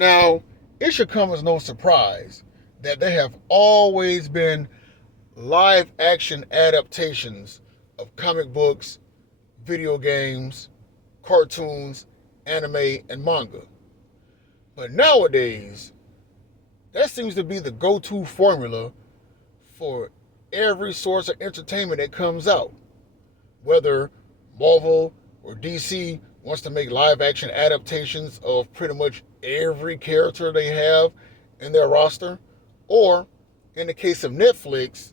Now, it should come as no surprise that there have always been live action adaptations of comic books, video games, cartoons, anime, and manga. But nowadays, that seems to be the go to formula for every source of entertainment that comes out. Whether Marvel or DC wants to make live action adaptations of pretty much every character they have in their roster, or in the case of Netflix,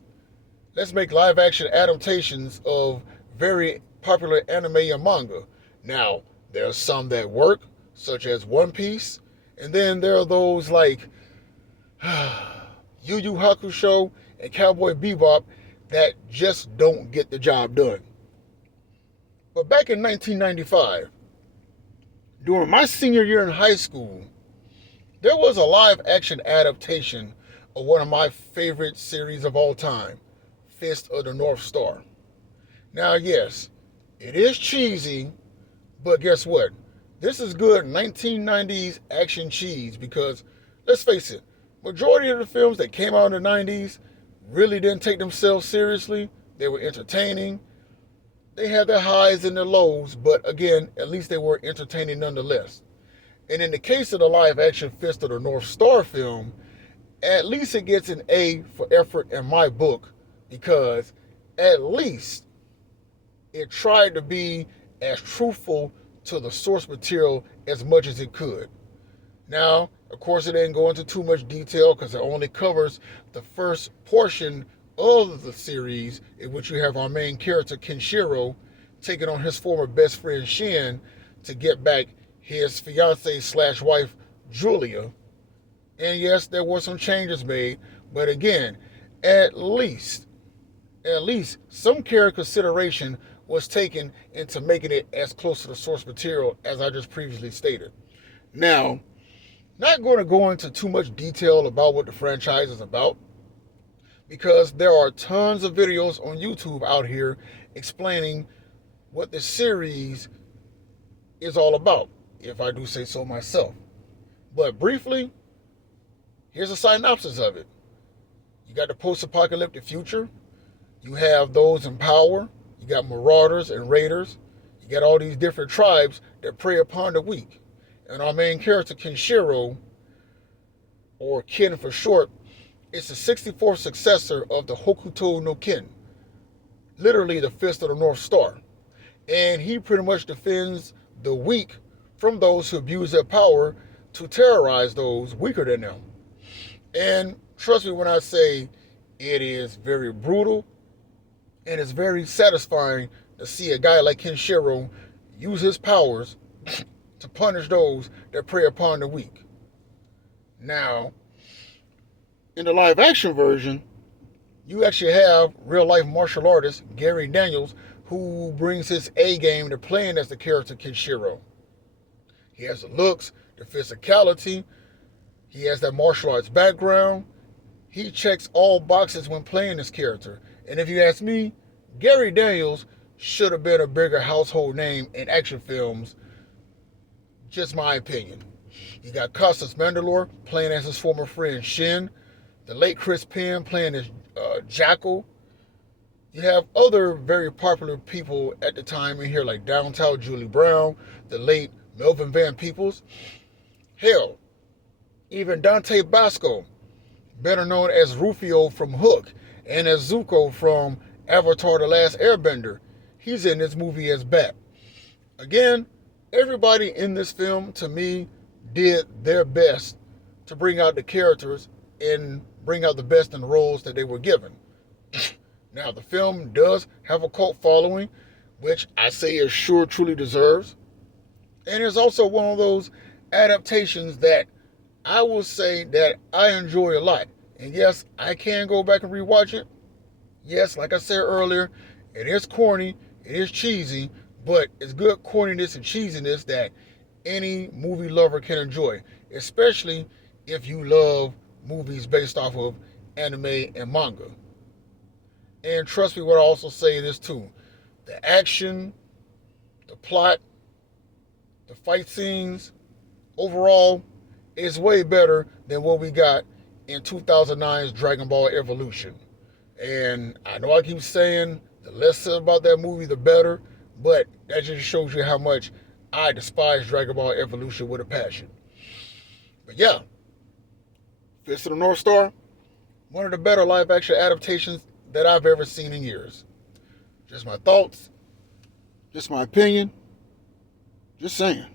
let's make live action adaptations of very popular anime and manga. Now, there are some that work, such as One Piece, and then there are those like Yu Yu Hakusho and Cowboy Bebop that just don't get the job done. But back in 1995, during my senior year in high school, there was a live action adaptation of one of my favorite series of all time, Fist of the North Star. Now, yes, it is cheesy, but guess what? This is good 1990s action cheese because, let's face it, majority of the films that came out in the 90s really didn't take themselves seriously. They were entertaining. They had their highs and their lows, but again, at least they were entertaining nonetheless. And in the case of the live action Fist of the North Star film, at least it gets an A for effort in my book because at least it tried to be as truthful to the source material as much as it could. Now, of course, it didn't go into too much detail because it only covers the first portion of the series, in which you have our main character, Kenshiro, taking on his former best friend, Shin, to get back his fiancee slash wife, Julia. And yes, there were some changes made, but again, at least, at least some care consideration was taken into making it as close to the source material as I just previously stated. Now, not going to go into too much detail about what the franchise is about because there are tons of videos on YouTube out here explaining what the series is all about, if I do say so myself. But briefly, here's a synopsis of it. You got the post apocalyptic future, you have those in power, you got marauders and raiders, you got all these different tribes that prey upon the weak. And our main character, Kenshiro, or Ken for short, is the 64th successor of the Hokuto no Ken, literally the Fist of the North Star. And he pretty much defends the weak from those who abuse their power to terrorize those weaker than them. And trust me when I say it is very brutal and it's very satisfying to see a guy like Kenshiro use his powers to punish those that prey upon the weak. Now, in the live action version, you actually have real life martial artist Gary Daniels who brings his A game to playing as the character Kenshiro. He has the looks, the physicality, he has that martial arts background. He checks all boxes when playing this character. And if you ask me, Gary Daniels should have been a bigger household name in action films. Just my opinion. You got Costas Mandalore playing as his former friend Shin. The late Chris Penn playing as Jackal. You have other very popular people at the time in here like Downtown Julie Brown, the late Melvin Van Peebles. Hell, even Dante Basco, better known as Rufio from Hook and as Zuko from Avatar The Last Airbender. He's in this movie as Bat. Again, everybody in this film, to me, did their best to bring out the characters and bring out the best in the roles that they were given. Now, the film does have a cult following, which I say it sure truly deserves. And it's also one of those adaptations that I will say that I enjoy a lot. And yes, I can go back and rewatch it. Yes, like I said earlier, it is corny, it is cheesy, but it's good corniness and cheesiness that any movie lover can enjoy, especially if you love movies based off of anime and manga. And trust me when I also say this too. The action, the plot, the fight scenes, overall, is way better than what we got in 2009's Dragon Ball Evolution. And I know I keep saying the less said about that movie, the better, but that just shows you how much I despise Dragon Ball Evolution with a passion. But yeah, Fist of the North Star, one of the better live action adaptations that I've ever seen in years. Just my thoughts, just my opinion, just saying.